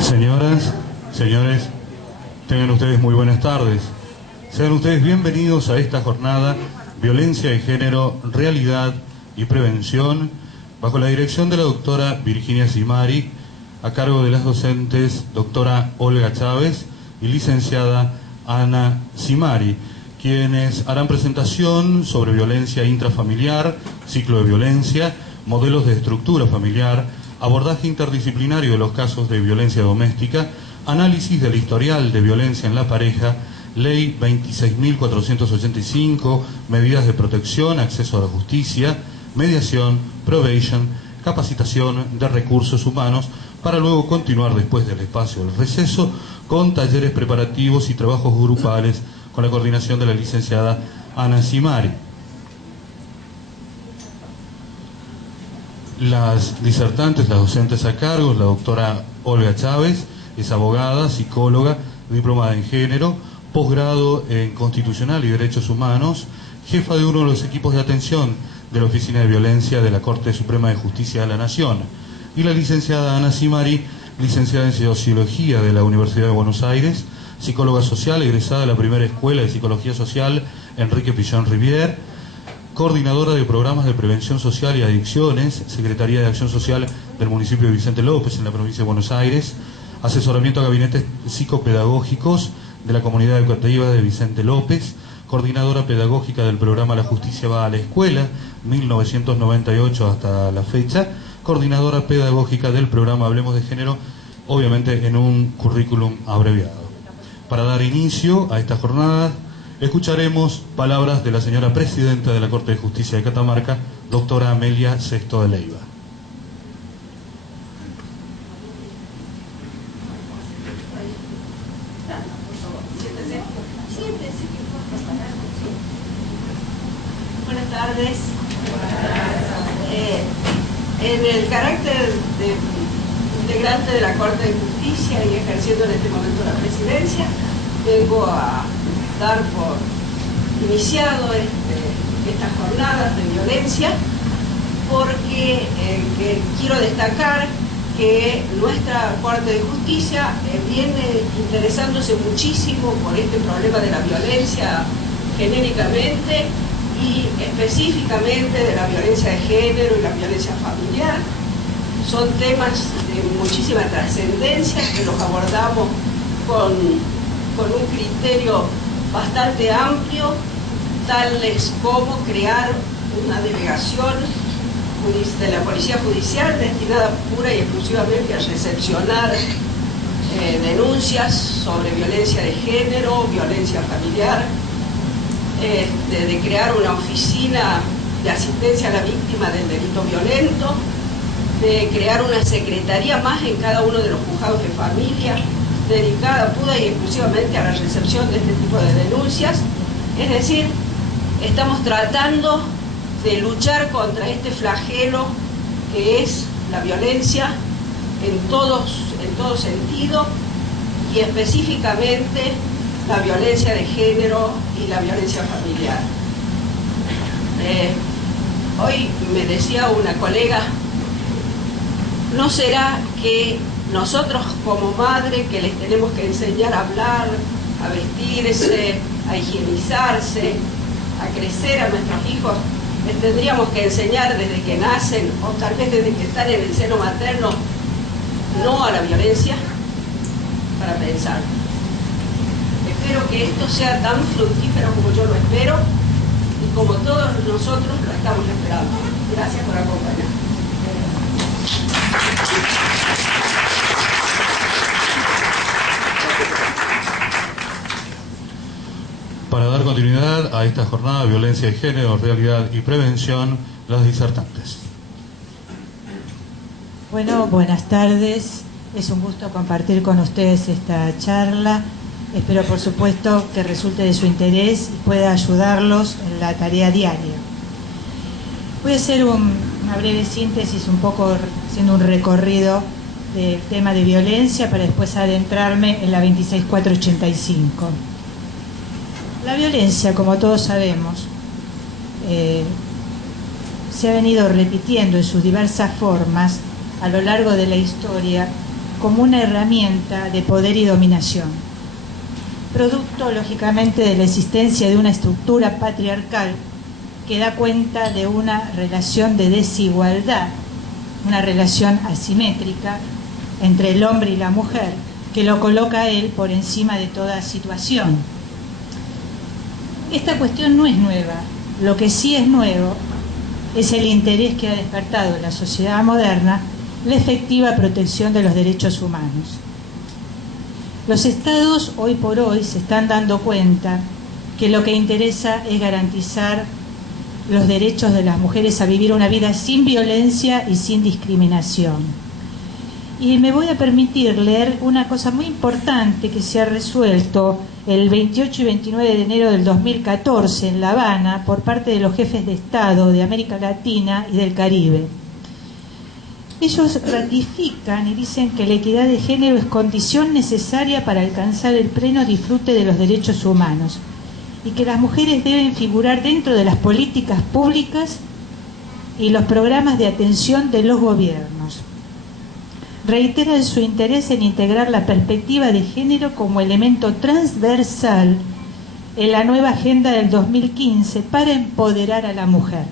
Señoras, señores, tengan ustedes muy buenas tardes. Sean ustedes bienvenidos a esta jornada Violencia de Género, Realidad y Prevención, bajo la dirección de la doctora Virginia Simari, a cargo de las docentes doctora Olga Chávez y licenciada Ana Simari, quienes harán presentación sobre violencia intrafamiliar, ciclo de violencia, modelos de estructura familiar, abordaje interdisciplinario de los casos de violencia doméstica, análisis del historial de violencia en la pareja, Ley 26.485, medidas de protección, acceso a la justicia, mediación, probation, capacitación de recursos humanos, para luego continuar después del espacio del receso con talleres preparativos y trabajos grupales con la coordinación de la licenciada Ana Simari. Las disertantes, las docentes a cargo, la doctora Olga Chávez, es abogada, psicóloga, diplomada en género, posgrado en Constitucional y Derechos Humanos, jefa de uno de los equipos de atención de la Oficina de Violencia de la Corte Suprema de Justicia de la Nación. Y la licenciada Ana Simari, licenciada en Sociología de la Universidad de Buenos Aires, psicóloga social, egresada de la primera Escuela de Psicología Social Enrique Pillón Rivière, coordinadora de programas de prevención social y adicciones, Secretaría de Acción Social del municipio de Vicente López en la provincia de Buenos Aires, asesoramiento a gabinetes psicopedagógicos de la comunidad educativa de Vicente López, coordinadora pedagógica del programa La Justicia va a la Escuela, 1998 hasta la fecha, coordinadora pedagógica del programa Hablemos de Género, obviamente en un currículum abreviado. Para dar inicio a esta jornada, escucharemos palabras de la señora presidenta de la Corte de Justicia de Catamarca, doctora Amelia Sexto de Leiva. Buenas tardes. En el carácter de integrante de la Corte de Justicia y ejerciendo en este momento la presidencia, vengo a dar por iniciado estas jornadas de violencia porque quiero destacar que nuestra Corte de Justicia viene interesándose muchísimo por este problema de la violencia genéricamente y específicamente de la violencia de género y la violencia familiar. Son temas de muchísima trascendencia que los abordamos con un criterio bastante amplio, tales como crear una delegación de la Policía Judicial destinada pura y exclusivamente a recepcionar denuncias sobre violencia de género, violencia familiar, de crear una oficina de asistencia a la víctima del delito violento, de crear una secretaría más en cada uno de los juzgados de familia, dedicada pura y exclusivamente a la recepción de este tipo de denuncias. Es decir, estamos tratando de luchar contra este flagelo que es la violencia en todo sentido y específicamente la violencia de género y la violencia familiar. Hoy me decía una colega, ¿no será que nosotros como madre que les tenemos que enseñar a hablar, a vestirse, a higienizarse, a crecer a nuestros hijos, les tendríamos que enseñar desde que nacen o tal vez desde que están en el seno materno no a la violencia? Para pensar. Espero que esto sea tan fructífero como yo lo espero y como todos nosotros lo estamos esperando. Gracias por acompañarnos. Para dar continuidad a esta jornada de violencia de género, realidad y prevención, las disertantes. Bueno, buenas tardes. Es un gusto compartir con ustedes esta charla. Espero, por supuesto, que resulte de su interés y pueda ayudarlos en la tarea diaria. Voy a hacer una breve síntesis, un poco haciendo un recorrido del tema de violencia para después adentrarme en la 26.485. La violencia, como todos sabemos, se ha venido repitiendo en sus diversas formas a lo largo de la historia como una herramienta de poder y dominación, producto lógicamente de la existencia de una estructura patriarcal que da cuenta de una relación de desigualdad, una relación asimétrica entre el hombre y la mujer, que lo coloca a él por encima de toda situación. Esta cuestión no es nueva. Lo que sí es nuevo es el interés que ha despertado en la sociedad moderna la efectiva protección de los derechos humanos. Los estados hoy por hoy se están dando cuenta que lo que interesa es garantizar los derechos de las mujeres a vivir una vida sin violencia y sin discriminación. Y me voy a permitir leer una cosa muy importante que se ha resuelto el 28 y 29 de enero del 2014 en La Habana por parte de los jefes de Estado de América Latina y del Caribe. Ellos ratifican y dicen que la equidad de género es condición necesaria para alcanzar el pleno disfrute de los derechos humanos y que las mujeres deben figurar dentro de las políticas públicas y los programas de atención de los gobiernos. Reiteran su interés en integrar la perspectiva de género como elemento transversal en la nueva agenda del 2015 para empoderar a la mujer.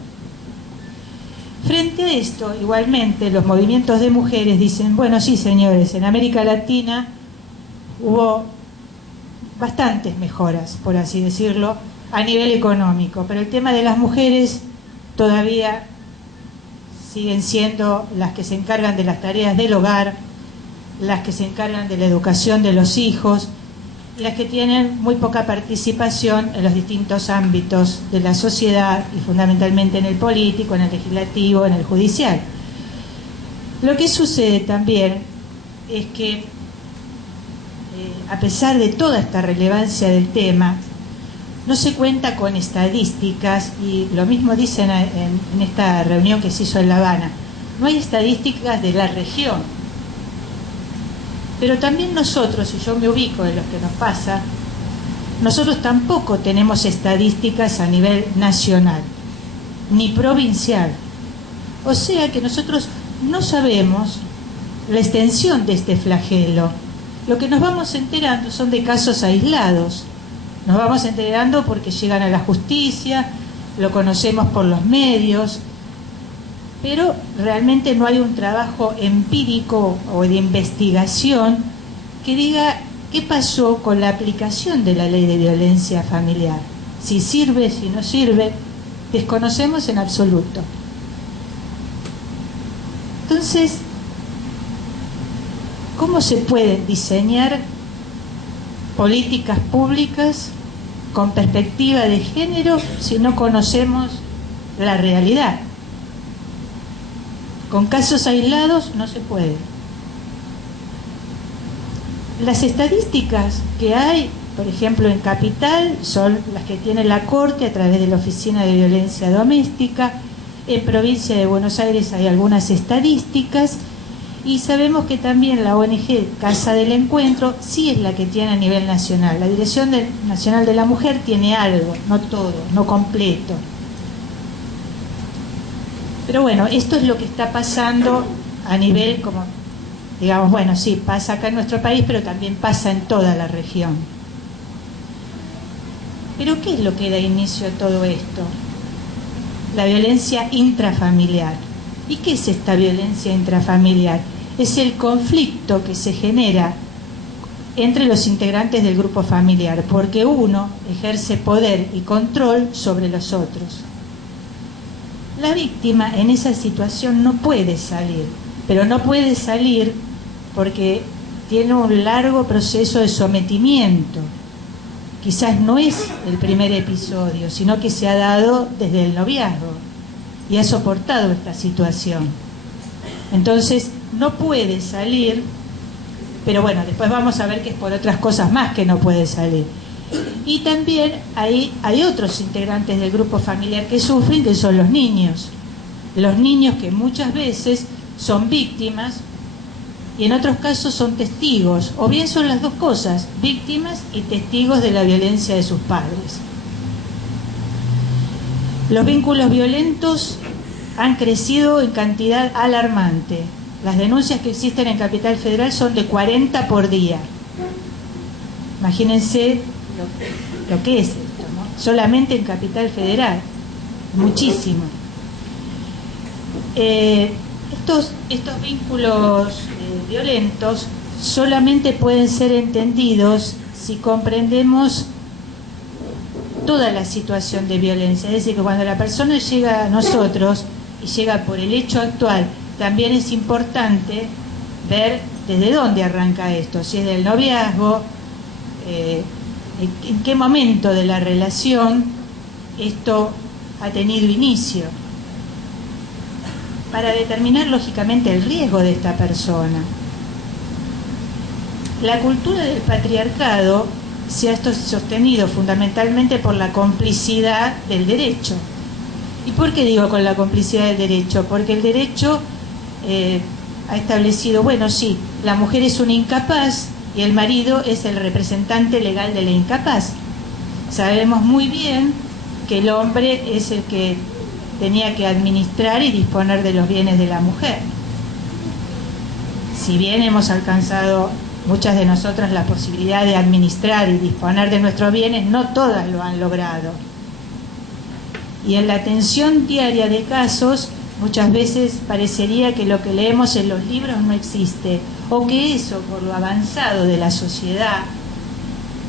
Frente a esto, igualmente, los movimientos de mujeres dicen, bueno, sí, señores, en América Latina hubo bastantes mejoras, por así decirlo, a nivel económico, pero el tema de las mujeres todavía siguen siendo las que se encargan de las tareas del hogar, las que se encargan de la educación de los hijos y las que tienen muy poca participación en los distintos ámbitos de la sociedad y fundamentalmente en el político, en el legislativo, en el judicial. Lo que sucede también es que a pesar de toda esta relevancia del tema, no se cuenta con estadísticas, y lo mismo dicen en esta reunión que se hizo en La Habana, no hay estadísticas de la región. Pero también nosotros, y yo me ubico en lo que nos pasa, nosotros tampoco tenemos estadísticas a nivel nacional, ni provincial. O sea que nosotros no sabemos la extensión de este flagelo. Lo que nos vamos enterando son de casos aislados. Nos vamos enterando porque llegan a la justicia, lo conocemos por los medios, pero realmente no hay un trabajo empírico o de investigación que diga qué pasó con la aplicación de la ley de violencia familiar. Si sirve, si no sirve, desconocemos en absoluto. Entonces, ¿cómo se pueden diseñar políticas públicas con perspectiva de género si no conocemos la realidad? Con casos aislados no se puede. Las estadísticas que hay, por ejemplo, en Capital, son las que tiene la Corte a través de la Oficina de Violencia Doméstica. En Provincia de Buenos Aires hay algunas estadísticas. Y sabemos que también la ONG Casa del Encuentro sí es la que tiene a nivel nacional. La Dirección Nacional de la Mujer tiene algo, no todo, no completo. Pero bueno, esto es lo que está pasando a nivel, como digamos, bueno, sí, pasa acá en nuestro país, pero también pasa en toda la región. Pero ¿qué es lo que da inicio a todo esto? La violencia intrafamiliar. ¿Y qué es esta violencia intrafamiliar? Es el conflicto que se genera entre los integrantes del grupo familiar, porque uno ejerce poder y control sobre los otros. La víctima en esa situación no puede salir, pero no puede salir porque tiene un largo proceso de sometimiento. Quizás no es el primer episodio, sino que se ha dado desde el noviazgo y ha soportado esta situación. Entonces no puede salir, pero bueno, después vamos a ver que es por otras cosas más que no puede salir. Y también hay otros integrantes del grupo familiar que sufren, que son los niños que muchas veces son víctimas y en otros casos son testigos, o bien son las dos cosas, víctimas y testigos de la violencia de sus padres. Los vínculos violentos han crecido en cantidad alarmante. Las denuncias que existen en Capital Federal son de 40 por día. Imagínense lo que es esto, ¿no? Solamente en Capital Federal, muchísimo. Estos vínculos violentos solamente pueden ser entendidos si comprendemos toda la situación de violencia. Es decir, que cuando la persona llega a nosotros y llega por el hecho actual, también es importante ver desde dónde arranca esto, si es del noviazgo, en qué momento de la relación esto ha tenido inicio, para determinar lógicamente el riesgo de esta persona. La cultura del patriarcado se ha sostenido fundamentalmente por la complicidad del derecho. ¿Y por qué digo con la complicidad del derecho? Porque el derecho ha establecido, bueno, sí, la mujer es una incapaz y el marido es el representante legal de la incapaz. Sabemos muy bien que el hombre es el que tenía que administrar y disponer de los bienes de la mujer. Si bien hemos alcanzado muchas de nosotras la posibilidad de administrar y disponer de nuestros bienes, no todas lo han logrado. Y en la atención diaria de casos, muchas veces parecería que lo que leemos en los libros no existe, o que eso, por lo avanzado de la sociedad,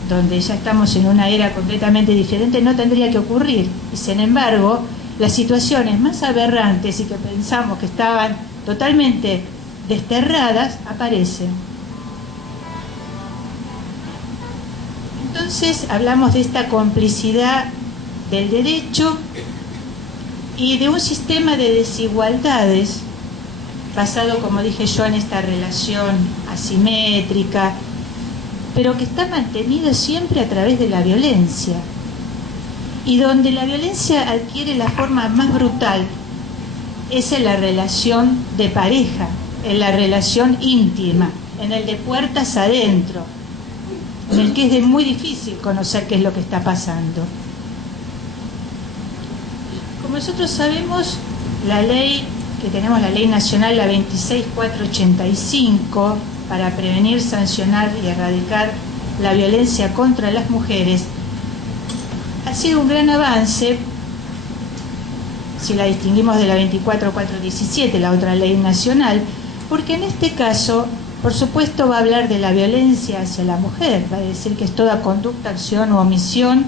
donde ya estamos en una era completamente diferente, no tendría que ocurrir. Y sin embargo, las situaciones más aberrantes y que pensamos que estaban totalmente desterradas, aparecen. Entonces hablamos de esta complicidad del derecho y de un sistema de desigualdades basado, como dije yo, en esta relación asimétrica, pero que está mantenido siempre a través de la violencia, y donde la violencia adquiere la forma más brutal es en la relación de pareja, en la relación íntima, en el de puertas adentro, en el que es muy difícil conocer qué es lo que está pasando. Como nosotros sabemos, la ley que tenemos, la ley nacional, la 26485, para prevenir, sancionar y erradicar la violencia contra las mujeres, ha sido un gran avance, si la distinguimos de la 24417, la otra ley nacional, porque en este caso, por supuesto, va a hablar de la violencia hacia la mujer, va a decir que es toda conducta, acción o omisión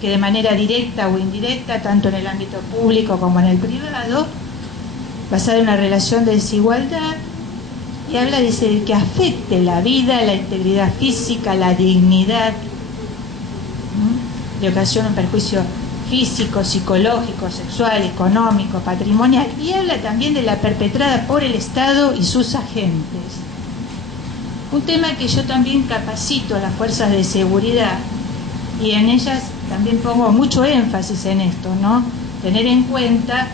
que de manera directa o indirecta, tanto en el ámbito público como en el privado, basada en una relación de desigualdad, y habla, dice, que afecte la vida, la integridad física, la dignidad, le ocasiona un perjuicio físico, psicológico, sexual, económico, patrimonial, y habla también de la perpetrada por el Estado y sus agentes. Un tema que yo también capacito a las fuerzas de seguridad, y en ellas también pongo mucho énfasis en esto, ¿no? Tener en cuenta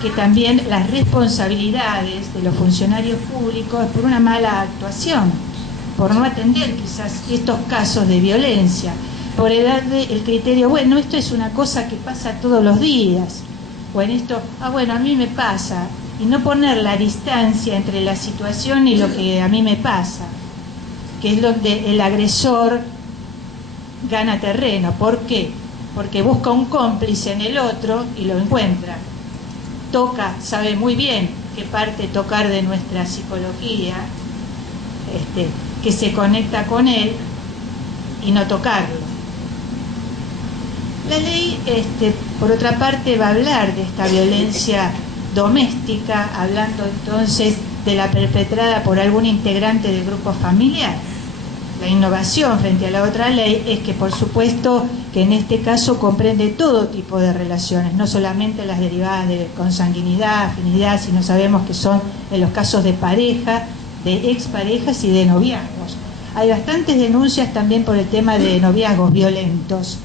que también las responsabilidades de los funcionarios públicos por una mala actuación, por no atender quizás estos casos de violencia, por darle el criterio, bueno, esto es una cosa que pasa todos los días, o en esto, bueno, a mí me pasa, y no poner la distancia entre la situación y lo que a mí me pasa, que es donde el agresor gana terreno. ¿Por qué? Porque busca un cómplice en el otro y lo encuentra. Toca, sabe muy bien qué parte tocar de nuestra psicología, que se conecta con él, y no tocarlo. La ley, por otra parte, va a hablar de esta violencia doméstica, hablando entonces de la perpetrada por algún integrante del grupo familiar. La innovación frente a la otra ley es que, por supuesto, que en este caso comprende todo tipo de relaciones, no solamente las derivadas de consanguinidad, afinidad, sino sabemos que son en los casos de pareja, de exparejas y de noviazgos. Hay bastantes denuncias también por el tema de noviazgos violentos.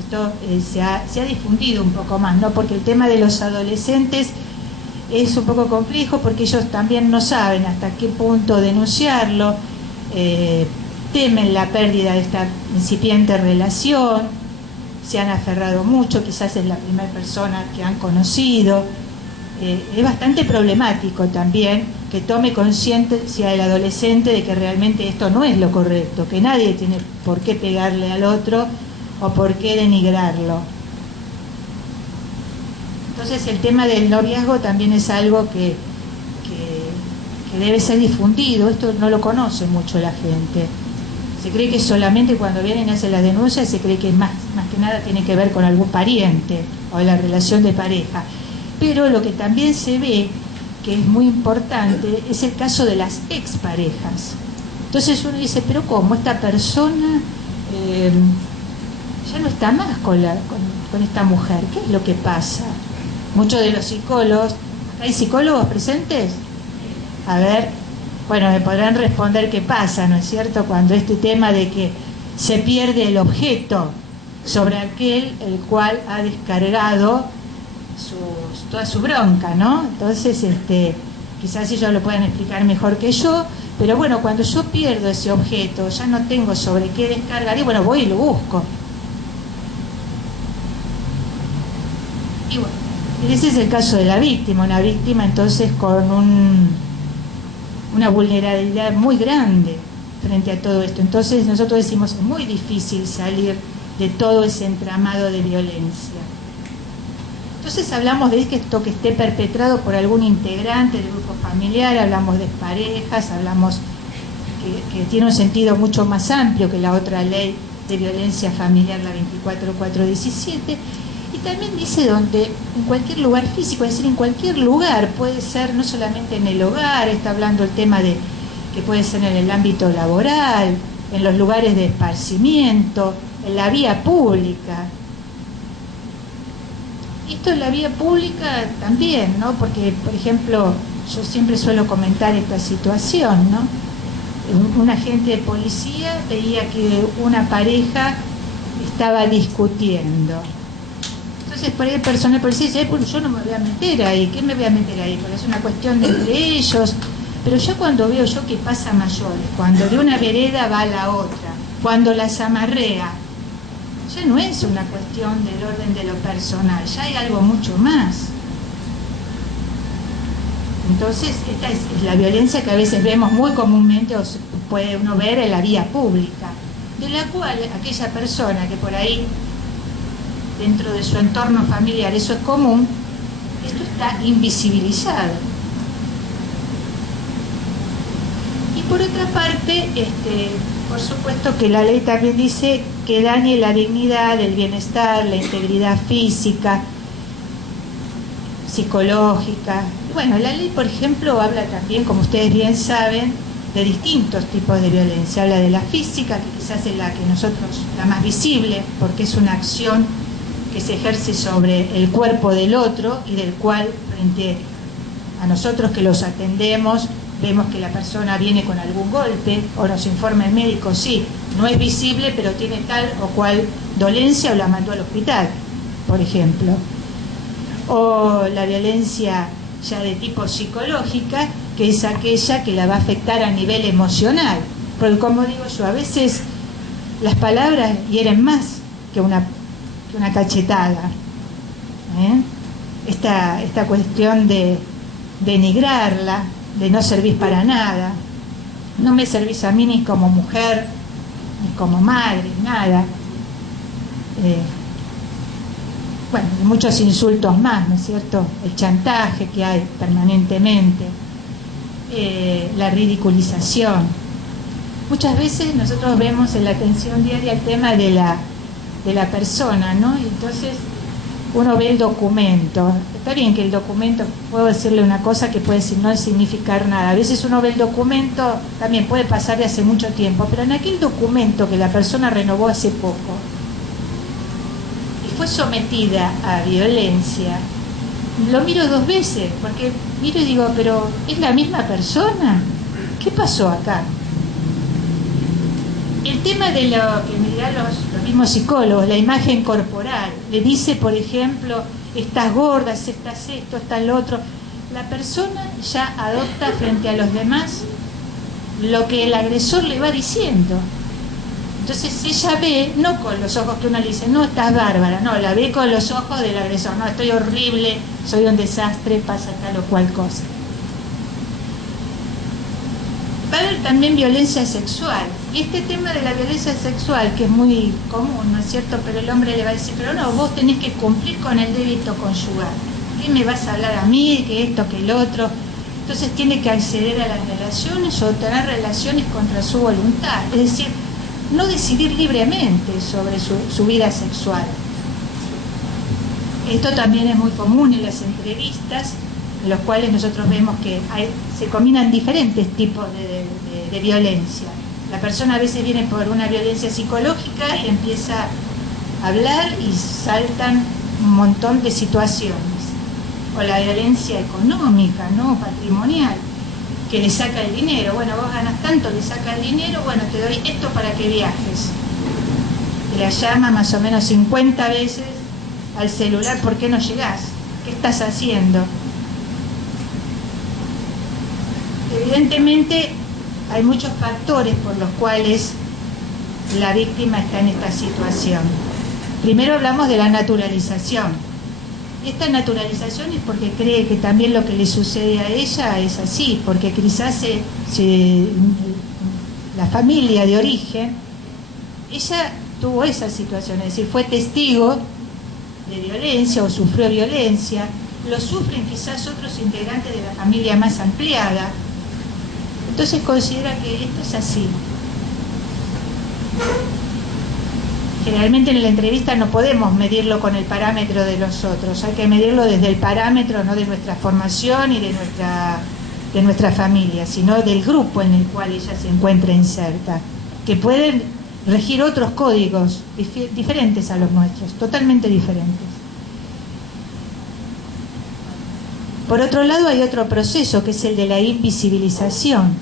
Esto se ha difundido un poco más, ¿no? Porque el tema de los adolescentes es un poco complejo, porque ellos también no saben hasta qué punto denunciarlo. Temen la pérdida de esta incipiente relación, se han aferrado mucho, quizás es la primera persona que han conocido, es bastante problemático también que tome conciencia el adolescente de que realmente esto no es lo correcto, que nadie tiene por qué pegarle al otro o por qué denigrarlo. Entonces el tema del noviazgo también es algo que debe ser difundido. Esto no lo conoce mucho la gente. Se cree que solamente cuando vienen y hacen las denuncias se cree que más que nada tiene que ver con algún pariente o la relación de pareja. Pero lo que también se ve, que es muy importante, es el caso de las exparejas. Entonces uno dice, pero ¿cómo? Esta persona ya no está más con esta mujer. ¿Qué es lo que pasa? Muchos de los psicólogos, ¿hay psicólogos presentes? A ver, bueno, me podrán responder qué pasa, ¿no es cierto? Cuando este tema de que se pierde el objeto sobre aquel el cual ha descargado toda su bronca, ¿no? Entonces, quizás ellos lo puedan explicar mejor que yo, pero bueno, cuando yo pierdo ese objeto, ya no tengo sobre qué descargar, y bueno, voy y lo busco. Y bueno, ese es el caso de la víctima, una víctima entonces con una vulnerabilidad muy grande frente a todo esto. Entonces nosotros decimos, es muy difícil salir de todo ese entramado de violencia. Entonces hablamos de esto que esté perpetrado por algún integrante del grupo familiar, hablamos de parejas, hablamos que tiene un sentido mucho más amplio que la otra ley de violencia familiar, la 24417, y también dice donde, en cualquier lugar físico, es decir, en cualquier lugar, puede ser no solamente en el hogar, está hablando el tema de que puede ser en el ámbito laboral, en los lugares de esparcimiento, en la vía pública. Esto en la vía pública también, ¿no? Porque, por ejemplo, yo siempre suelo comentar esta situación, ¿no? Un agente de policía veía que una pareja estaba discutiendo. Entonces, por ahí el personal policía dice, pues yo no me voy a meter ahí. ¿Qué me voy a meter ahí? Porque es una cuestión de entre ellos. Pero ya cuando veo yo que pasa mayores, cuando de una vereda va a la otra, cuando las amarrea, ya no es una cuestión del orden de lo personal, ya hay algo mucho más. Entonces, esta es la violencia que a veces vemos muy comúnmente, o puede uno ver en la vía pública, de la cual aquella persona que por ahí, dentro de su entorno familiar, eso es común, esto está invisibilizado. Y por otra parte, por supuesto que la ley también dice que dañe la dignidad, el bienestar, la integridad física, psicológica. Bueno, la ley, por ejemplo, habla también, como ustedes bien saben, de distintos tipos de violencia. Habla de la física, que quizás es la que nosotros, la más visible, porque es una acción que se ejerce sobre el cuerpo del otro y del cual, frente a nosotros que los atendemos, vemos que la persona viene con algún golpe, o nos informa el médico, sí, no es visible, pero tiene tal o cual dolencia o la mandó al hospital, por ejemplo. O la violencia ya de tipo psicológica, que es aquella que la va a afectar a nivel emocional. Porque como digo yo, a veces las palabras hieren más que una cachetada. Esta cuestión de denigrarla, de no servir para nada, no me servís a mí ni como mujer, ni como madre, nada. Bueno, muchos insultos más, ¿no es cierto? El chantaje que hay permanentemente, la ridiculización. Muchas veces nosotros vemos en la atención diaria el tema de la persona, ¿no? Y entonces uno ve el documento. Está bien que el documento, puedo decirle una cosa que puede no significar nada. A veces uno ve el documento, también puede pasar de hace mucho tiempo, pero en aquel documento que la persona renovó hace poco y fue sometida a violencia, lo miro dos veces, porque miro y digo, pero ¿es la misma persona? ¿Qué pasó acá? El tema de lo que me dirán los mismos psicólogos, la imagen corporal, le dice, por ejemplo, estás gorda, estás esto, estás lo otro. La persona ya adopta frente a los demás lo que el agresor le va diciendo. Entonces ella ve, no con los ojos que uno le dice, no, estás bárbara, no, la ve con los ojos del agresor, no, estoy horrible, soy un desastre, pasa tal o cual cosa. Va a haber también violencia sexual, y este tema de la violencia sexual, que es muy común, ¿no es cierto?, pero el hombre le va a decir, pero no, vos tenés que cumplir con el débito conyugal, ¿qué me vas a hablar a mí, que esto, que el otro? Entonces tiene que acceder a las relaciones o tener relaciones contra su voluntad, es decir, no decidir libremente sobre su vida sexual. Esto también es muy común en las entrevistas, en los cuales nosotros vemos que se combinan diferentes tipos de violencia. La persona a veces viene por una violencia psicológica y empieza a hablar y saltan un montón de situaciones. O la violencia económica, ¿no?, patrimonial, que le saca el dinero. Bueno, vos ganas tanto, le saca el dinero, bueno, te doy esto para que viajes. Y la llama más o menos 50 veces al celular, ¿por qué no llegás? ¿Qué estás haciendo? Evidentemente hay muchos factores por los cuales la víctima está en esta situación. Primero hablamos de la naturalización. Esta naturalización es porque cree que también lo que le sucede a ella es así, porque quizás la familia de origen, ella tuvo esa situación, es decir, fue testigo de violencia o sufrió violencia, lo sufren quizás otros integrantes de la familia más ampliada, entonces considera que esto es así. Generalmente en la entrevista no podemos medirlo con el parámetro de los otros, hay que medirlo desde el parámetro no de nuestra formación y de nuestra familia, sino del grupo en el cual ella se encuentra inserta, que pueden regir otros códigos diferentes a los nuestros, totalmente diferentes. Por otro lado hay otro proceso que es el de la invisibilización,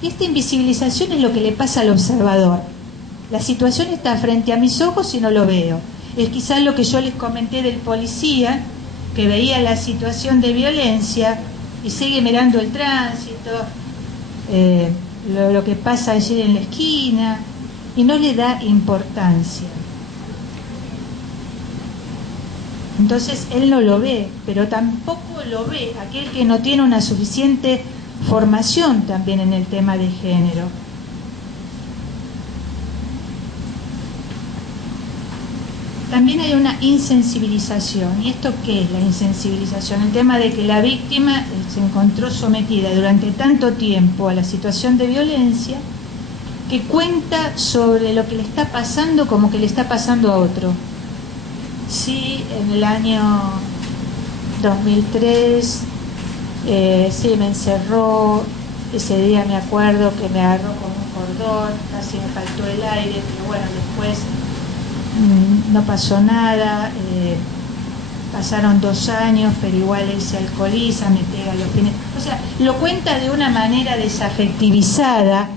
y esta invisibilización es lo que le pasa al observador. La situación está frente a mis ojos y no lo veo. Es quizás lo que yo les comenté del policía, que veía la situación de violencia y sigue mirando el tránsito, lo que pasa allí en la esquina, y no le da importancia. Entonces él no lo ve, pero tampoco lo ve aquel que no tiene una suficiente formación también en el tema de género. También hay una insensibilización. ¿Y esto qué es la insensibilización? El tema de que la víctima se encontró sometida durante tanto tiempo a la situación de violencia que cuenta sobre lo que le está pasando como que le está pasando a otro. Sí, en el año 2003, sí, me encerró, ese día me acuerdo que me agarró con un cordón, casi me faltó el aire, pero bueno, después no pasó nada, pasaron 2 años, pero igual él se alcoholiza, me pega los fines. O sea, lo cuenta de una manera desafectivizada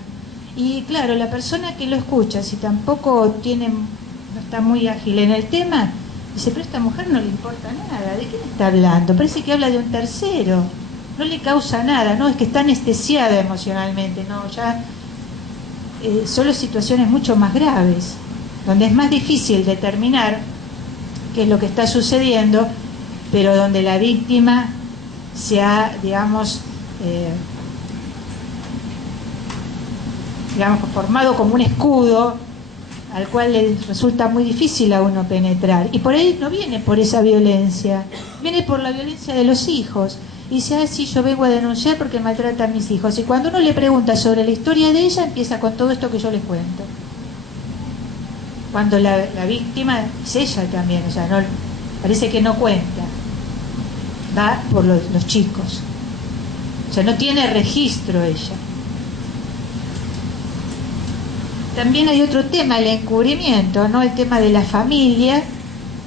y claro, la persona que lo escucha, si tampoco no está muy ágil en el tema, dice, pero a esta mujer no le importa nada, ¿de qué me está hablando? Parece que habla de un tercero, no le causa nada, no, es que está anestesiada emocionalmente, no, ya solo situaciones mucho más graves, donde es más difícil determinar qué es lo que está sucediendo, pero donde la víctima se ha, digamos, formado como un escudo al cual le resulta muy difícil a uno penetrar. Y por ahí no viene por esa violencia, viene por la violencia de los hijos. Y dice, sí, yo vengo a denunciar porque maltratan a mis hijos. Y cuando uno le pregunta sobre la historia de ella, empieza con todo esto que yo les cuento. Cuando la víctima es ella también, o sea, no, parece que no cuenta, va por los chicos, o sea, no tiene registro ella. También hay otro tema, el encubrimiento, ¿no? El tema de la familia,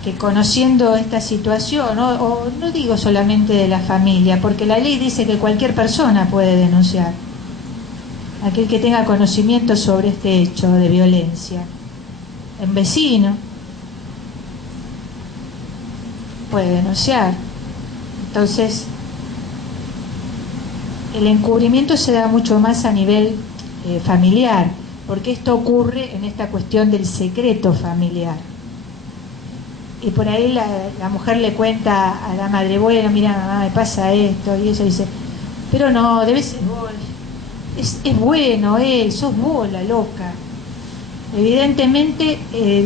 que conociendo esta situación, ¿no? O no digo solamente de la familia, porque la ley dice que cualquier persona puede denunciar, aquel que tenga conocimiento sobre este hecho de violencia. Un vecino puede denunciar. Entonces el encubrimiento se da mucho más a nivel familiar, porque esto ocurre en esta cuestión del secreto familiar. Y por ahí la mujer le cuenta a la madre, bueno, mira mamá, me pasa esto, y ella dice, pero no, debe ser vos, es bueno él, sos vos la loca. Evidentemente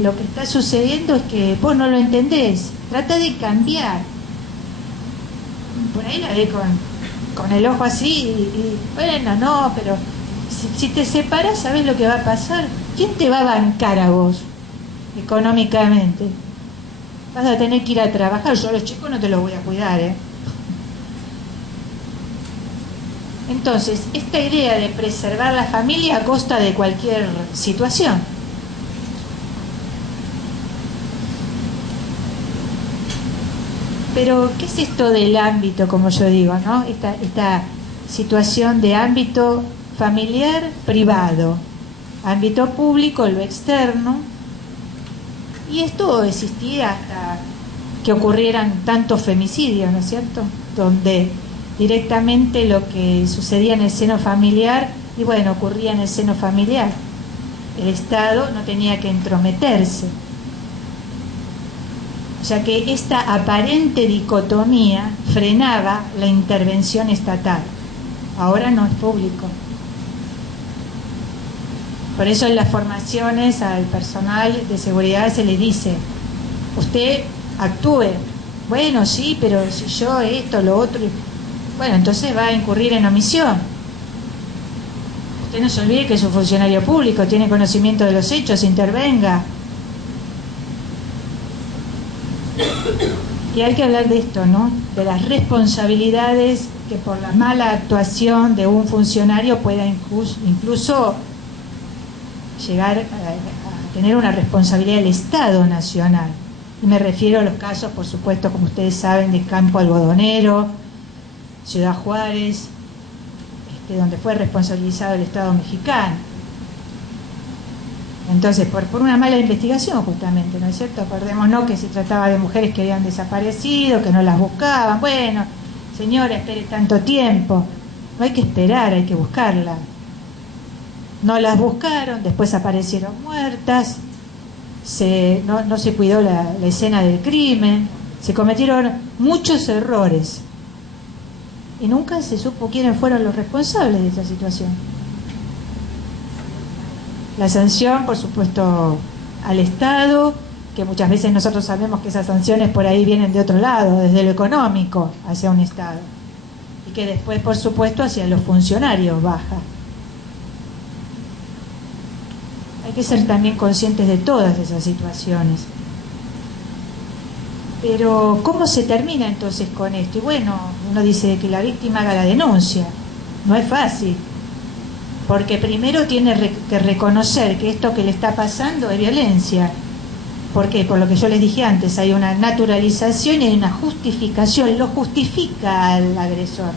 lo que está sucediendo es que vos no lo entendés, trata de cambiar. Por ahí la ve con el ojo así y bueno, no, pero si te separas, ¿sabés lo que va a pasar? ¿Quién te va a bancar a vos económicamente? Vas a tener que ir a trabajar, yo a los chicos no te los voy a cuidar, ¿eh? Entonces, esta idea de preservar la familia a costa de cualquier situación. Pero, ¿qué es esto del ámbito, como yo digo, ¿no? Esta situación de ámbito familiar privado, ámbito público, lo externo, y esto existía hasta que ocurrieran tantos femicidios, ¿no es cierto?, donde directamente lo que sucedía en el seno familiar, y bueno, ocurría en el seno familiar, el Estado no tenía que entrometerse. O sea que esta aparente dicotomía frenaba la intervención estatal. Ahora no es público. Por eso en las formaciones al personal de seguridad se le dice, usted actúe. Bueno, sí, pero si yo esto, lo otro... Bueno, entonces va a incurrir en omisión. Usted no se olvide que es un funcionario público, tiene conocimiento de los hechos, intervenga. Y hay que hablar de esto, ¿no? De las responsabilidades que por la mala actuación de un funcionario pueda incluso llegar a tener una responsabilidad del Estado Nacional. Y me refiero a los casos, por supuesto, como ustedes saben, de Campo Algodonero, Ciudad Juárez, donde fue responsabilizado el Estado mexicano. Entonces, por una mala investigación justamente, ¿no es cierto? Acordémonos que se trataba de mujeres que habían desaparecido, que no las buscaban. Bueno, señora, espere tanto tiempo. No hay que esperar, hay que buscarlas. No las buscaron, después aparecieron muertas, no se cuidó la escena del crimen, se cometieron muchos errores y nunca se supo quiénes fueron los responsables de esa situación. La sanción, por supuesto, al Estado, que muchas veces nosotros sabemos que esas sanciones por ahí vienen de otro lado, desde lo económico hacia un Estado, y que después, por supuesto, hacia los funcionarios baja. Hay que ser también conscientes de todas esas situaciones. Pero, ¿cómo se termina entonces con esto? Y bueno, uno dice que la víctima haga la denuncia. No es fácil. Porque primero tiene que reconocer que esto que le está pasando es violencia. ¿Por qué? Por lo que yo les dije antes, hay una naturalización y hay una justificación. Lo justifica al agresor.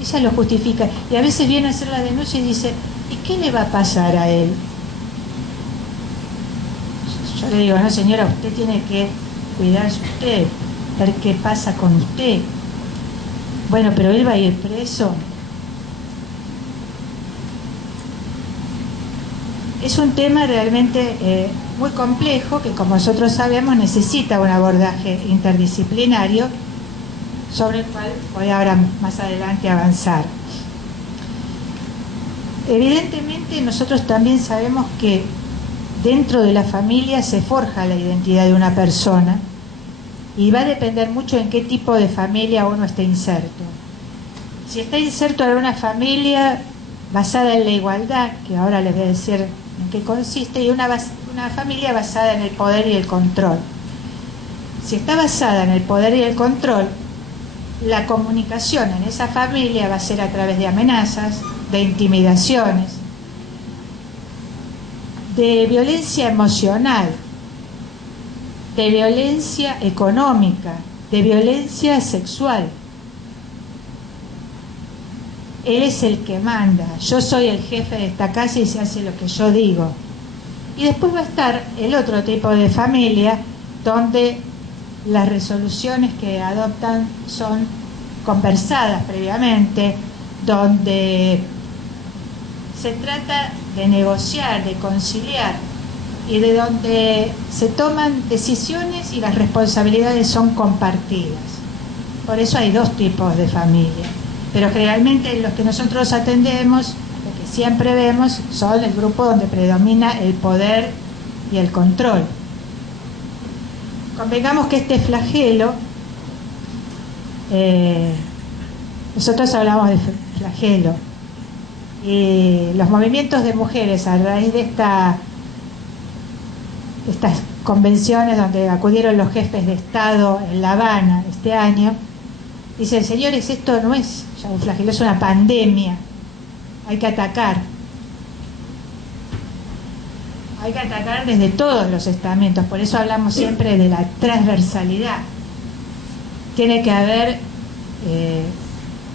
Ella lo justifica. Y a veces viene a hacer la denuncia y dice, ¿y qué le va a pasar a él? Yo le digo, no señora, usted tiene que cuidarse usted, ver qué pasa con usted. Bueno, pero él va a ir preso. Es un tema realmente muy complejo que, como nosotros sabemos, necesita un abordaje interdisciplinario sobre el cual voy ahora más adelante a avanzar. Evidentemente nosotros también sabemos que dentro de la familia se forja la identidad de una persona y va a depender mucho en qué tipo de familia uno esté inserto. Si está inserto en una familia basada en la igualdad, que ahora les voy a decir en qué consiste, y una familia basada en el poder y el control. Si está basada en el poder y el control, la comunicación en esa familia va a ser a través de amenazas, de intimidaciones, de violencia emocional, de violencia económica, de violencia sexual. Él es el que manda, yo soy el jefe de esta casa y se hace lo que yo digo. Y después va a estar el otro tipo de familia donde las resoluciones que adoptan son conversadas previamente, donde se trata de negociar, de conciliar, y de donde se toman decisiones y las responsabilidades son compartidas. Por eso hay dos tipos de familia, pero generalmente los que nosotros atendemos, lo que siempre vemos, son el grupo donde predomina el poder y el control. Convengamos que este flagelo, nosotros hablamos de flagelo, y los movimientos de mujeres a raíz de estas convenciones donde acudieron los jefes de Estado en La Habana este año, dicen: señores, esto no es ya un flagelo, es una pandemia, hay que atacar. Hay que atacar desde todos los estamentos, por eso hablamos siempre de la transversalidad. Tiene que haber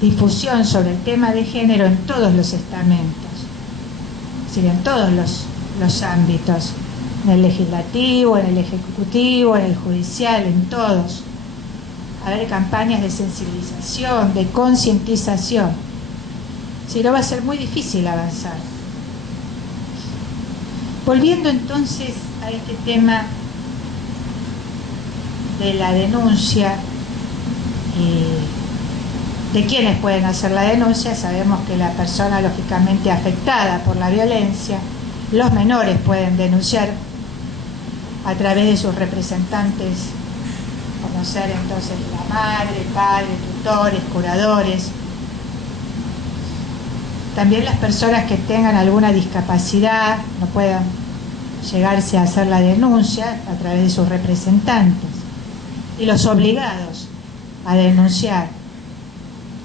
difusión sobre el tema de género en todos los estamentos, es decir, en todos los ámbitos, en el legislativo, en el ejecutivo, en el judicial, en todos. Haber campañas de sensibilización, de concientización. Si no, va a ser muy difícil avanzar. Volviendo entonces a este tema de la denuncia y de quiénes pueden hacer la denuncia, sabemos que la persona lógicamente afectada por la violencia, los menores pueden denunciar a través de sus representantes, como ser entonces la madre, padre, tutores, curadores. También las personas que tengan alguna discapacidad no puedan llegarse a hacer la denuncia a través de sus representantes. Y los obligados a denunciar,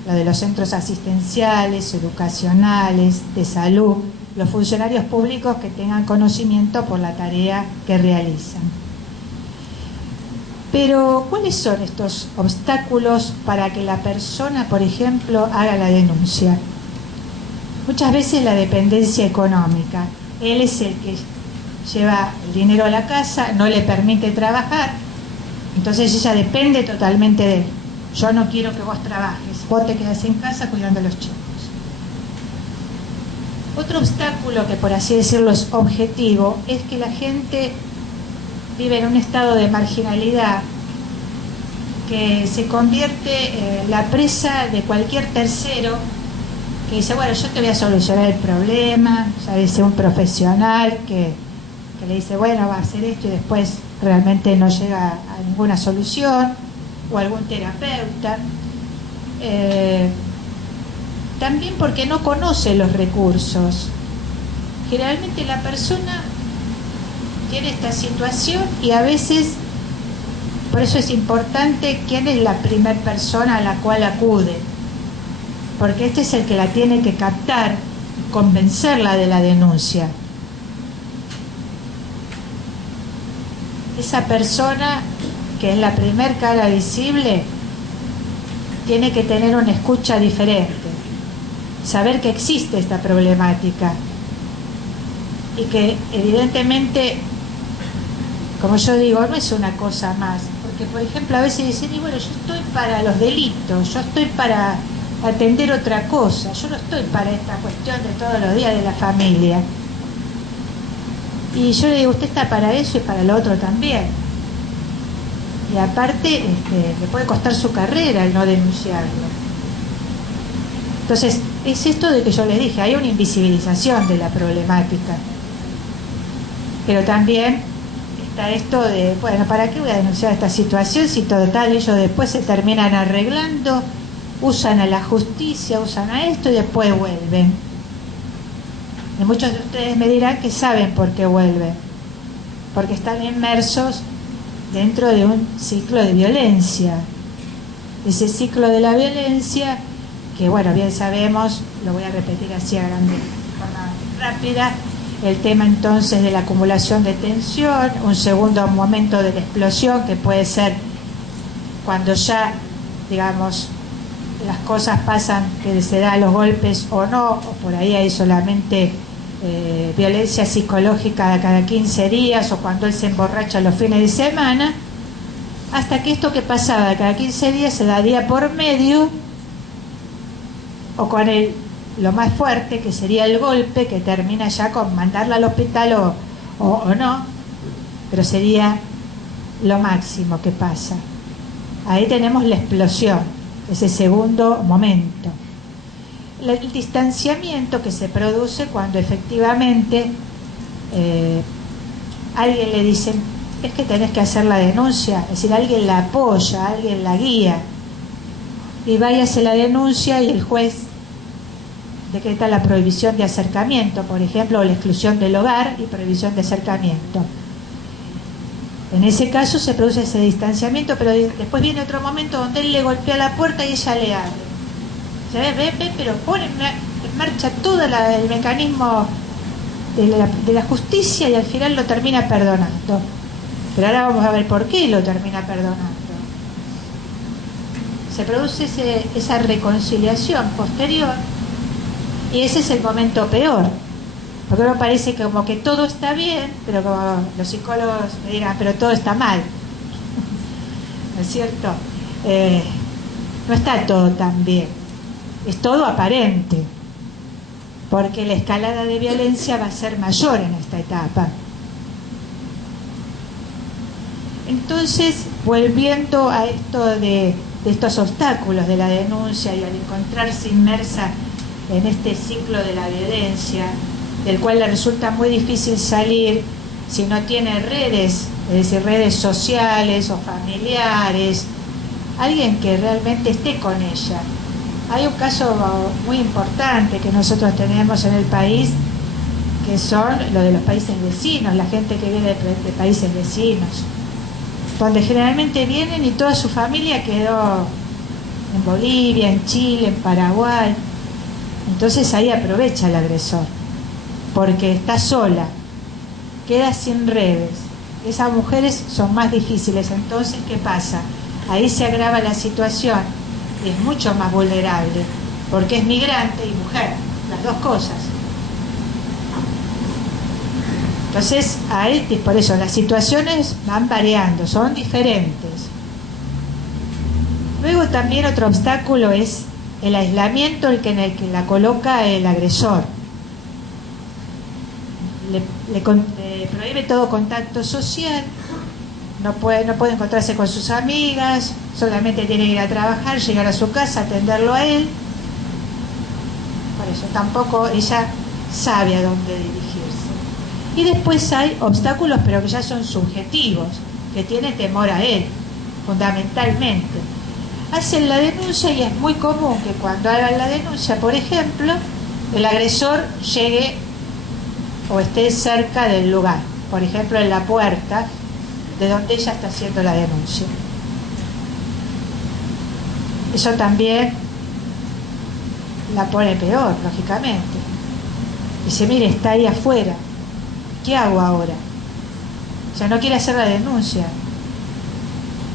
lo de los centros asistenciales, educacionales, de salud, los funcionarios públicos que tengan conocimiento por la tarea que realizan. Pero, ¿cuáles son estos obstáculos para que la persona, por ejemplo, haga la denuncia? Muchas veces la dependencia económica. Él es el que lleva el dinero a la casa, no le permite trabajar, entonces ella depende totalmente de él. Yo no quiero que vos trabajes, vos te quedás en casa cuidando a los chicos. Otro obstáculo que, por así decirlo, es objetivo, es que la gente vive en un estado de marginalidad que se convierte en la presa de cualquier tercero que dice: bueno, yo te voy a solucionar el problema. Ya dice un profesional que le dice: bueno, va a hacer esto, y después realmente no llega a ninguna solución, o algún terapeuta. También porque no conoce los recursos. Generalmente la persona tiene esta situación y a veces, por eso es importante quién es la primera persona a la cual acude, porque este es el que la tiene que captar y convencerla de la denuncia. Esa persona, que es la primer cara visible, tiene que tener una escucha diferente, saber que existe esta problemática y que evidentemente, como yo digo, no es una cosa más, porque por ejemplo a veces dicen: y bueno, yo estoy para los delitos, yo estoy para atender otra cosa, yo no estoy para esta cuestión de todos los días de la familia. Y yo le digo: usted está para eso y para lo otro también. Y aparte le puede costar su carrera el no denunciarlo. Entonces, es esto de que yo les dije, hay una invisibilización de la problemática. Pero también está esto de: bueno, ¿para qué voy a denunciar esta situación si total ellos después se terminan arreglando, usan a la justicia, usan a esto y después vuelven? Y muchos de ustedes me dirán que saben por qué vuelven, porque están inmersos dentro de un ciclo de violencia. Ese ciclo de la violencia, que bueno, bien sabemos, lo voy a repetir así a grande, de forma rápida, el tema entonces de la acumulación de tensión, un segundo momento de la explosión, que puede ser cuando ya, digamos, las cosas pasan, que se dan los golpes o no, o por ahí hay solamente violencia psicológica cada 15 días, o cuando él se emborracha los fines de semana, hasta que esto que pasaba cada 15 días se da día por medio, o con lo más fuerte, que sería el golpe, que termina ya con mandarla al hospital o no, pero sería lo máximo que pasa. Ahí tenemos la explosión, ese segundo momento. El distanciamiento que se produce cuando efectivamente alguien le dice, es que tenés que hacer la denuncia, es decir, alguien la apoya, alguien la guía, y vaya a hacer la denuncia y el juez decreta la prohibición de acercamiento, por ejemplo, o la exclusión del hogar y prohibición de acercamiento. En ese caso se produce ese distanciamiento, pero después viene otro momento donde él le golpea la puerta y ella le abre. Ve, pero pone en marcha todo el mecanismo de la justicia y al final lo termina perdonando. Pero ahora vamos a ver por qué lo termina perdonando. Se produce esa reconciliación posterior y ese es el momento peor, porque uno parece que como que todo está bien, pero como los psicólogos me dirán, pero todo está mal. ¿No es cierto? No está todo tan bien, es todo aparente, porque la escalada de violencia va a ser mayor en esta etapa. Entonces, volviendo a esto de estos obstáculos de la denuncia y al encontrarse inmersa en este ciclo de la violencia, del cual le resulta muy difícil salir si no tiene redes, es decir, redes sociales o familiares, alguien que realmente esté con ella. Hay un caso muy importante que nosotros tenemos en el país, que son lo de los países vecinos, la gente que viene de países vecinos, donde generalmente vienen y toda su familia quedó en Bolivia, en Chile, en Paraguay. Entonces ahí aprovecha el agresor, porque está sola, queda sin redes. Esas mujeres son más difíciles. Entonces, ¿qué pasa? Ahí se agrava la situación y es mucho más vulnerable, porque es migrante y mujer, las dos cosas. Entonces, ahí, por eso, las situaciones van variando, son diferentes. Luego también otro obstáculo es el aislamiento en el que la coloca el agresor. Le prohíbe todo contacto social, no puede encontrarse con sus amigas, solamente tiene que ir a trabajar, llegar a su casa, atenderlo a él. Por eso tampoco ella sabe a dónde dirigirse. Y después hay obstáculos, pero que ya son subjetivos, que tiene temor a él, fundamentalmente. Hacen la denuncia y es muy común que cuando hagan la denuncia, por ejemplo, el agresor llegue o esté cerca del lugar, por ejemplo, en la puerta de donde ella está haciendo la denuncia. Eso también la pone peor, lógicamente. Dice, mire, está ahí afuera. ¿Qué hago ahora? O sea, no quiere hacer la denuncia.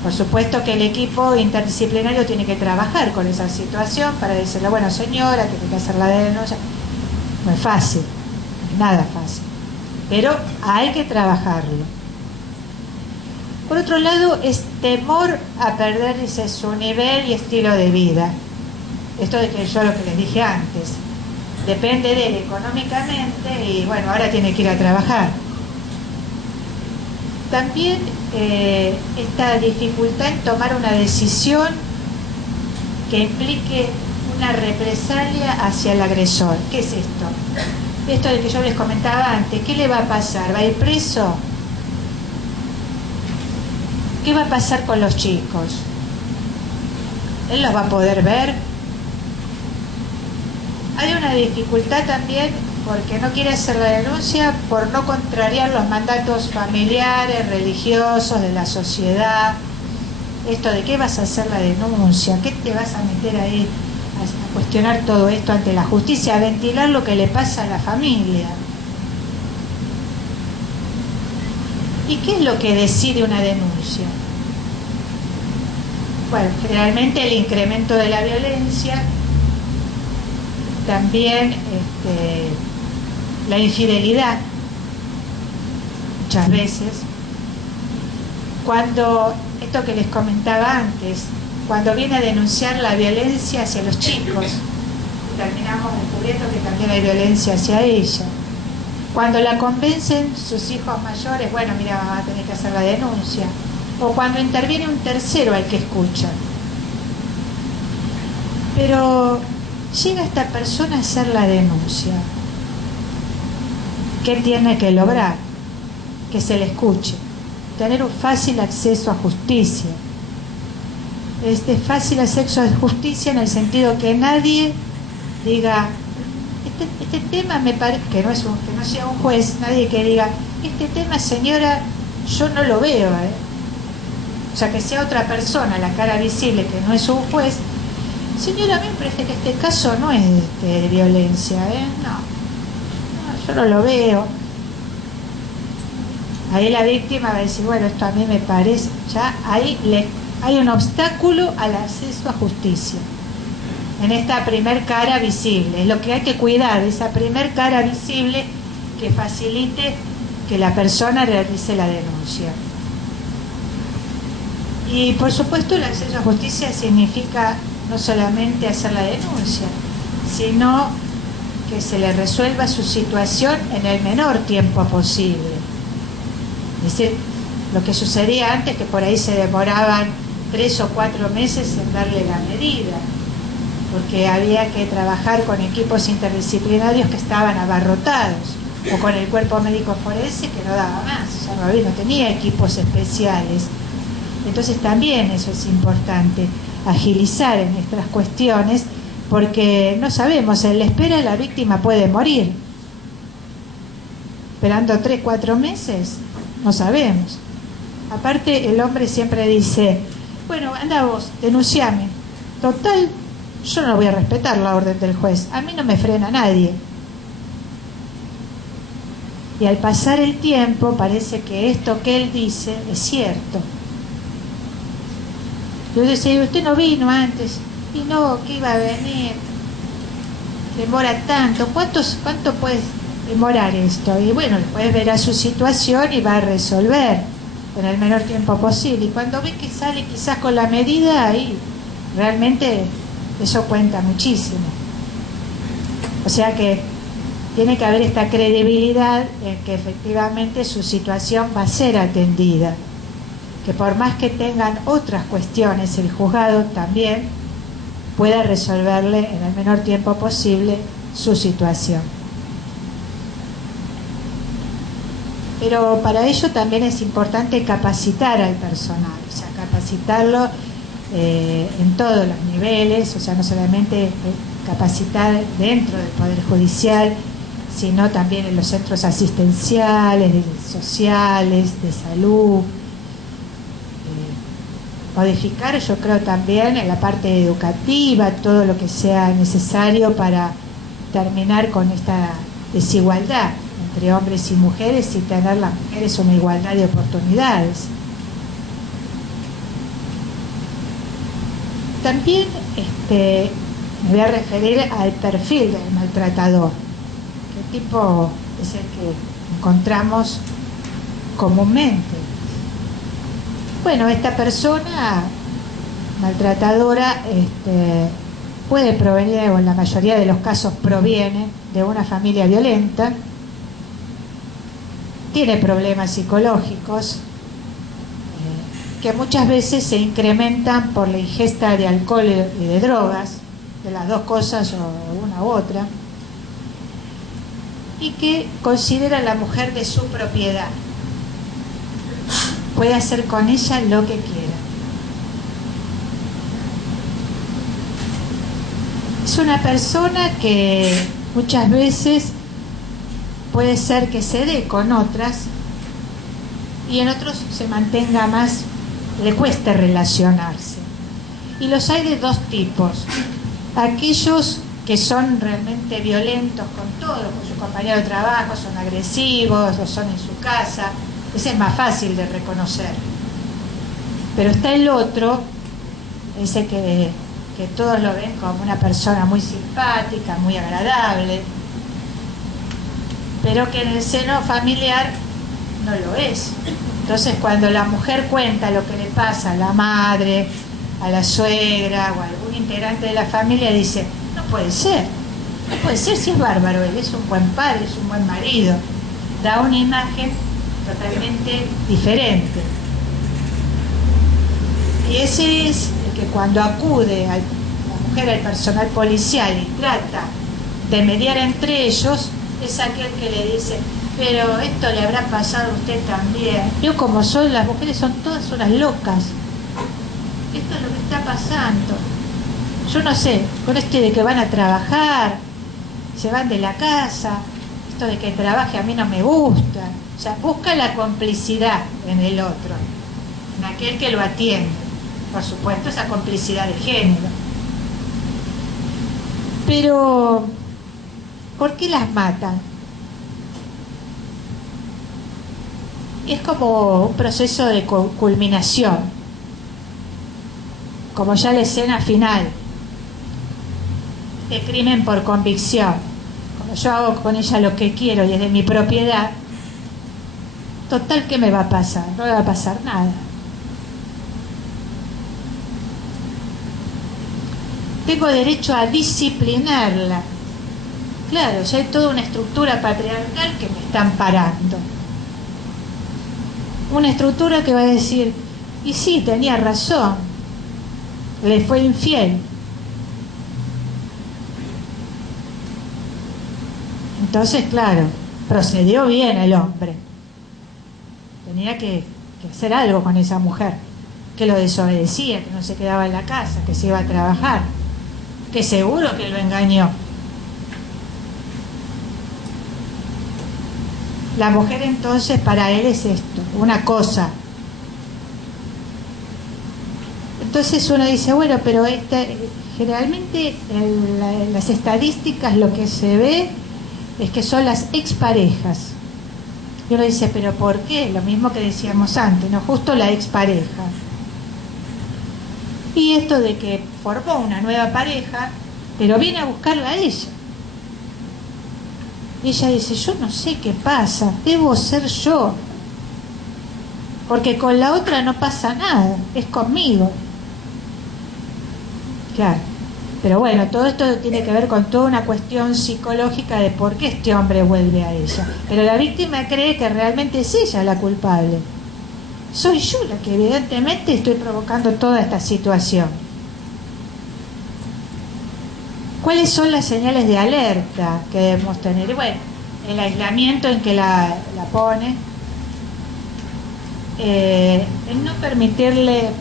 Por supuesto que el equipo interdisciplinario tiene que trabajar con esa situación para decirle, bueno, señora, tiene que hacer la denuncia. No es fácil, no es nada fácil, pero hay que trabajarlo. Por otro lado, es temor a perder, dice, su nivel y estilo de vida. Esto de que yo lo que les dije antes, depende de él económicamente y bueno, ahora tiene que ir a trabajar. También esta dificultad en tomar una decisión que implique una represalia hacia el agresor. ¿Qué es esto? Esto de que yo les comentaba antes, ¿qué le va a pasar? ¿Va a ir preso? ¿Qué va a pasar con los chicos? ¿Él los va a poder ver? Hay una dificultad también porque no quiere hacer la denuncia por no contrariar los mandatos familiares, religiosos, de la sociedad. Esto de qué vas a hacer la denuncia, qué te vas a meter ahí a cuestionar todo esto ante la justicia, a ventilar lo que le pasa a la familia. ¿Y qué es lo que decide una denuncia? Bueno, generalmente el incremento de la violencia, también la infidelidad, muchas veces. Cuando, esto que les comentaba antes, cuando viene a denunciar la violencia hacia los chicos, terminamos descubriendo que también hay violencia hacia ella. Cuando la convencen sus hijos mayores, bueno, mira, mamá, tenés que hacer la denuncia. O cuando interviene un tercero al que escucha. Pero llega esta persona a hacer la denuncia. ¿Qué tiene que lograr? Que se le escuche. Tener un fácil acceso a justicia. Fácil acceso a justicia en el sentido que nadie diga, este tema me parece, que no sea un juez, nadie que diga, este tema, señora, yo no lo veo, O sea, que sea otra persona, la cara visible, que no es un juez. Señora, a mí me parece que este caso no es de violencia, no, yo no lo veo. Ahí la víctima va a decir, bueno, esto a mí me parece, ya ahí hay un obstáculo al acceso a justicia. En esta primer cara visible, es lo que hay que cuidar, esa primer cara visible que facilite que la persona realice la denuncia. Y por supuesto el acceso a justicia significa no solamente hacer la denuncia, sino que se le resuelva su situación en el menor tiempo posible. Es decir, lo que sucedía antes, que por ahí se demoraban 3 o 4 meses en darle la medida, porque había que trabajar con equipos interdisciplinarios que estaban abarrotados, o con el cuerpo médico forense que no daba más, o sea, no tenía equipos especiales. Entonces también eso es importante, agilizar en estas cuestiones, porque no sabemos, en la espera la víctima puede morir. Esperando 3 o 4 meses, no sabemos. Aparte, el hombre siempre dice, bueno, anda vos, denunciame. Total, yo no voy a respetar la orden del juez, a mí no me frena nadie. Y al pasar el tiempo parece que esto que él dice es cierto. Yo decía, usted no vino antes, y no, que iba a venir, demora tanto, ¿cuánto puede demorar esto? Y bueno, después verá su situación y va a resolver en el menor tiempo posible. Y cuando ve que sale quizás con la medida, ahí realmente eso cuenta muchísimo. O sea que tiene que haber esta credibilidad en que efectivamente su situación va a ser atendida. Que por más que tengan otras cuestiones, el juzgado también pueda resolverle en el menor tiempo posible su situación. Pero para ello también es importante capacitar al personal, o sea, capacitarlo en todos los niveles, o sea, no solamente capacitar dentro del Poder Judicial, sino también en los centros asistenciales, sociales, de salud. Modificar, yo creo, también en la parte educativa, todo lo que sea necesario para terminar con esta desigualdad entre hombres y mujeres y tener las mujeres una igualdad de oportunidades. También me voy a referir al perfil del maltratador. ¿Qué tipo es el que encontramos comúnmente? Bueno, esta persona maltratadora puede provenir, o en la mayoría de los casos proviene de una familia violenta, tiene problemas psicológicos que muchas veces se incrementan por la ingesta de alcohol y de drogas, de las dos cosas o una u otra, y que considera a la mujer de su propiedad. Puede hacer con ella lo que quiera. Es una persona que muchas veces puede ser que se dé con otras y en otros se mantenga más, le cueste relacionarse. Y los hay de dos tipos. Aquellos que son realmente violentos con todo, con su compañero de trabajo, son agresivos, o son en su casa. Ese es más fácil de reconocer. Pero está el otro, ese que todos lo ven como una persona muy simpática, muy agradable, pero que en el seno familiar no lo es. Entonces, cuando la mujer cuenta lo que le pasa a la madre, a la suegra o a algún integrante de la familia, dice, no puede ser, No puede ser si es bárbaro, él es un buen padre, es un buen marido. Da una imagen totalmente diferente. Y ese es el que cuando acude a la mujer, al personal policial y trata de mediar entre ellos, es aquel que le dice: pero esto le habrá pasado a usted también. Yo, como soy, las mujeres son todas unas locas. Esto es lo que está pasando. Yo no sé, con esto de que van a trabajar, se van de la casa, esto de que trabaje a mí no me gusta. O sea, busca la complicidad en el otro, en aquel que lo atiende. Por supuesto, esa complicidad de género. Pero, ¿por qué las matan? Es como un proceso de culminación, como ya la escena final, de crimen por convicción. Como yo hago con ella lo que quiero y es de mi propiedad, total, ¿qué me va a pasar? No me va a pasar nada. Tengo derecho a disciplinarla. Claro, ya hay toda una estructura patriarcal que me está amparando. Una estructura que va a decir: y sí, tenía razón, le fue infiel. Entonces, claro, procedió bien el hombre. Tenía que hacer algo con esa mujer, que lo desobedecía, que no se quedaba en la casa, que se iba a trabajar, que seguro que lo engañó. La mujer entonces para él es esto, una cosa. Entonces uno dice, bueno, pero generalmente en las estadísticas lo que se ve es que son las exparejas. Y uno dice, pero ¿por qué? Lo mismo que decíamos antes, no justo la expareja. Y esto de que formó una nueva pareja, pero viene a buscarla a ella. Y ella dice, yo no sé qué pasa, debo ser yo. Porque con la otra no pasa nada, es conmigo. Claro. Pero bueno, todo esto tiene que ver con toda una cuestión psicológica de por qué este hombre vuelve a ella. Pero la víctima cree que realmente es ella la culpable. Soy yo la que evidentemente estoy provocando toda esta situación. ¿Cuáles son las señales de alerta que debemos tener? Bueno, el aislamiento en que la pone, el no permitirle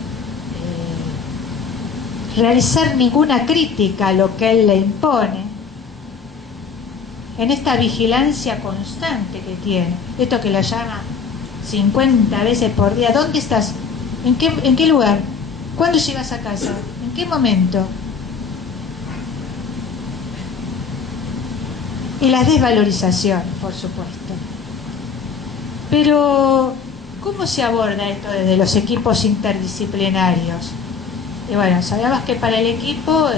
realizar ninguna crítica a lo que él le impone, en esta vigilancia constante que tiene, esto que la llama 50 veces por día. ¿Dónde estás? ¿En qué lugar? ¿Cuándo llegas a casa? ¿En qué momento? Y las desvalorizaciones, por supuesto. Pero, ¿cómo se aborda esto desde los equipos interdisciplinarios? Y bueno, sabemos que para el equipo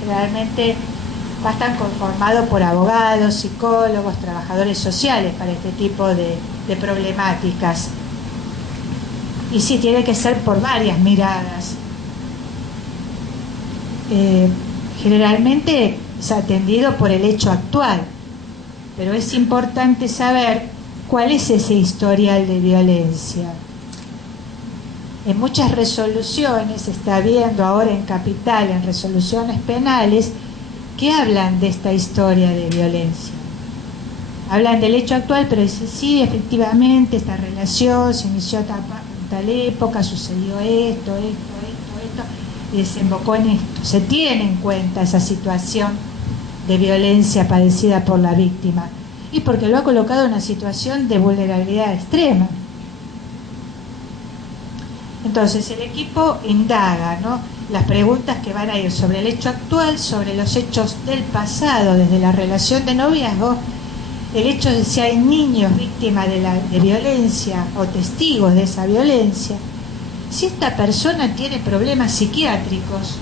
generalmente va a estar conformado por abogados, psicólogos, trabajadores sociales para este tipo de problemáticas. Y sí, tiene que ser por varias miradas. Generalmente es atendido por el hecho actual, pero es importante saber cuál es ese historial de violencia. En muchas resoluciones, se está viendo ahora en Capital, en resoluciones penales, que hablan de esta historia de violencia. Hablan del hecho actual, pero dicen, sí, efectivamente, esta relación se inició en tal época, sucedió esto, y desembocó en esto. Se tiene en cuenta esa situación de violencia padecida por la víctima, y porque lo ha colocado en una situación de vulnerabilidad extrema. Entonces el equipo indaga, ¿no?, las preguntas que van a ir sobre el hecho actual, sobre los hechos del pasado, desde la relación de noviazgo, el hecho de si hay niños víctimas de violencia o testigos de esa violencia, si esta persona tiene problemas psiquiátricos,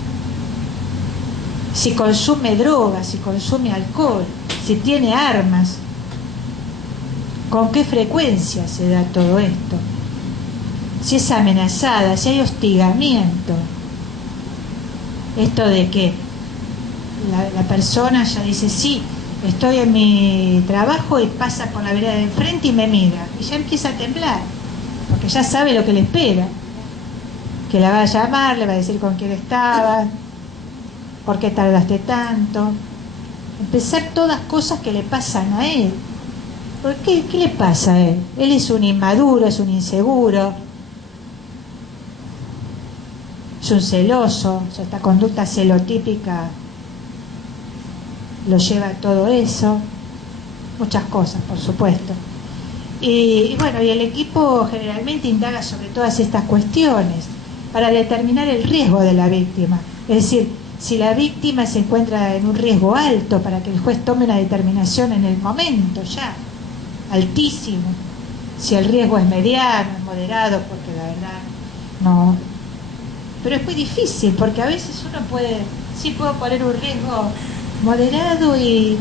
si consume drogas, si consume alcohol, si tiene armas, con qué frecuencia se da todo esto, si es amenazada, si hay hostigamiento. Esto de que la persona ya dice, sí, estoy en mi trabajo, y pasa por la vereda de enfrente y me mira, y ya empieza a temblar, porque ya sabe lo que le espera, que la va a llamar, le va a decir con quién estaba, por qué tardaste tanto, empezar todas cosas que le pasan a él. ¿Por qué? ¿Qué le pasa a él? Él es un inmaduro, es un inseguro, es un celoso, o sea, esta conducta celotípica lo lleva a todo eso, muchas cosas, por supuesto. Y bueno, y el equipo generalmente indaga sobre todas estas cuestiones para determinar el riesgo de la víctima. Es decir, si la víctima se encuentra en un riesgo alto, para que el juez tome una determinación en el momento ya, altísimo. Si el riesgo es mediano, es moderado, porque la verdad no. Pero es muy difícil, porque a veces uno sí puedo poner un riesgo moderado y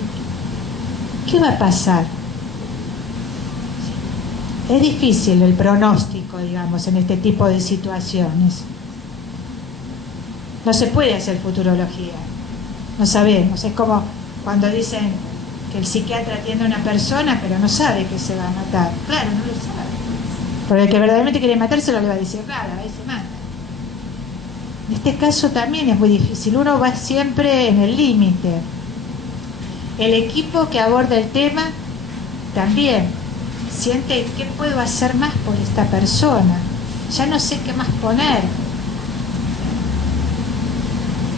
¿qué va a pasar? Es difícil el pronóstico, digamos, en este tipo de situaciones. No se puede hacer futurología, no sabemos. Es como cuando dicen que el psiquiatra atiende a una persona pero no sabe que se va a matar. Claro, no lo sabe, porque el que verdaderamente quiere matarse lo le va a decir, claro, ahí se mata. En este caso también es muy difícil, uno va siempre en el límite. El equipo que aborda el tema también siente, ¿qué puedo hacer más por esta persona? Ya no sé qué más poner.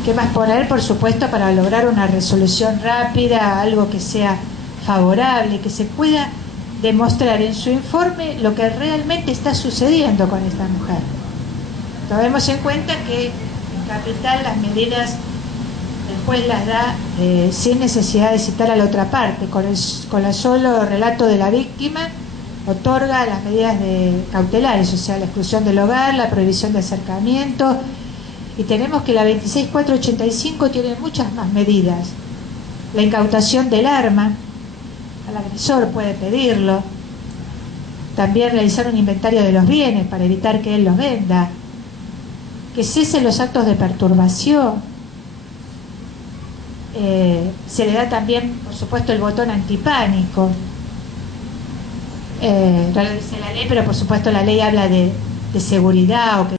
¿Qué más poner? Por supuesto, para lograr una resolución rápida, algo que sea favorable, que se pueda demostrar en su informe lo que realmente está sucediendo con esta mujer. Tomemos en cuenta que en Capital las medidas el juez las da sin necesidad de citar a la otra parte, con el solo relato de la víctima otorga las medidas cautelares, o sea, la exclusión del hogar, la prohibición de acercamiento, y tenemos que la 26485 tiene muchas más medidas. La incautación del arma, al agresor puede pedirlo, también realizar un inventario de los bienes para evitar que él los venda, que cesen los actos de perturbación. Se le da también, por supuesto, el botón antipánico. Lo dice la ley, pero por supuesto la ley habla de seguridad o que